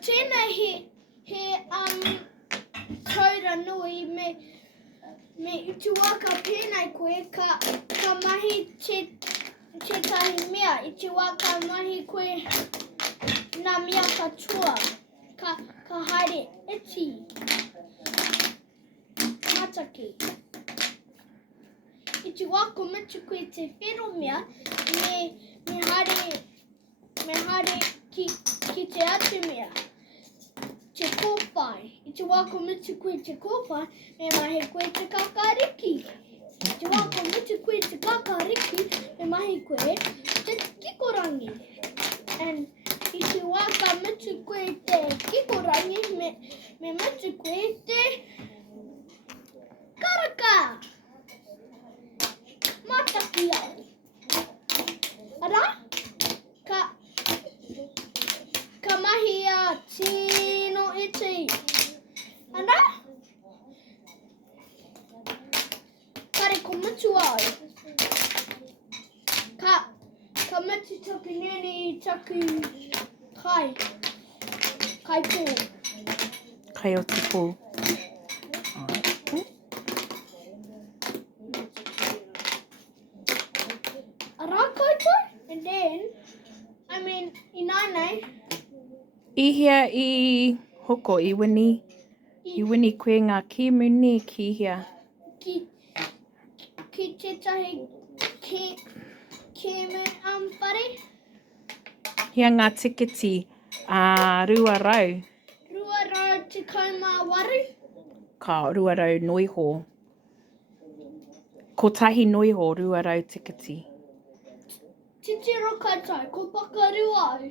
tēnei he taura nui me utu waka pēnei koe ka mahi tētahi mea. Utu waka mahi koe nā mea katoa. Ka haere iti. Mataki. Utu waka mitu koe te whero mea me haere ki te atu mea. Te kōwhai. Utu waka mitu koe te kōwhai me mahi koe te kakariki. Utu waka mitu koe te kakariki me mahi koe te kikorangi. And utu waka mitu koe te kikorangi me mitu koe te karaka. Mataki au. Ara? Ka mahi a tino iti. Ana? Kare ko mitu au. Ka mitu taku nene taku kai pō. Kai o te pō. Ara koutou? And then, I nainei. Ihia I hoko I wini koe ngā kēmuni ki hia. Ki tētahi kēmu whare. Hia ngā tikiti rua rau. Rua rau te kaumā waru. Ka rua rau noiho. Ko tahi noiho rua rau tikiti. Titiro koutou, ko pakaru au.